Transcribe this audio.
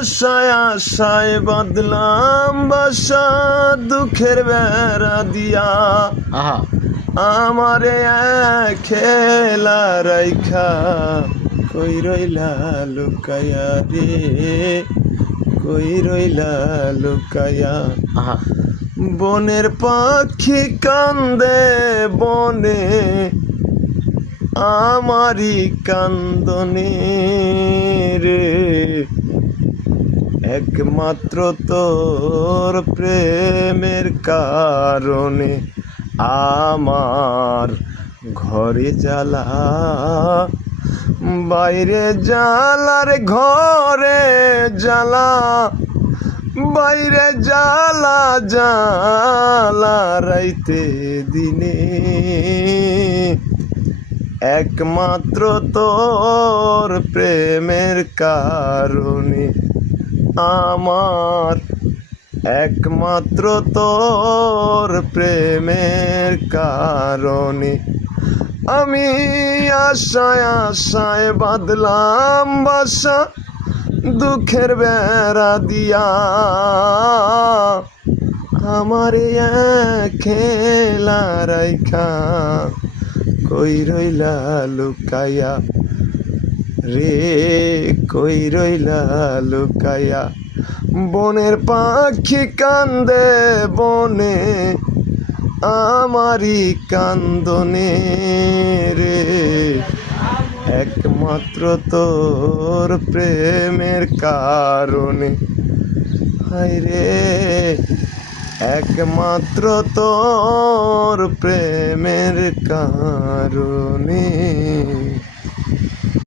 আশায় আশায় বাঁধলাম বাসা দুঃখের বেড়া দিয়া। আহা আমারে খেলা রাইখা কই রইলা লুকায়া রে, কই রইলা লুকায়া। আহা বনের পাখি কান্দে বনে, আমারি কান্দনে রে। একমাত্র তোর প্রেমের কারণে আমার ঘরে জ্বালা, বাইরে জ্বালার ঘরে জ্বালা, বাইরে জ্বালা জ্বালা রাইতে দিনে। একমাত্র তোর প্রেমের কারণে আমার, একমাত্র তোর প্রেমের কারণে আমি আশায় আশায় বাঁধলাম বাসা দুঃখের বেড়া দিয়া। আমারে খেলা রাইখা কই রইলা লুকায়া রে, কই রইলা লুকায়া। বনের পাখি কান্দে বনে, আমারি কান্দনে রে। একমাত্র তোর প্রেমের কারণে, হায় রে একমাত্র তোর প্রেমের কারণে।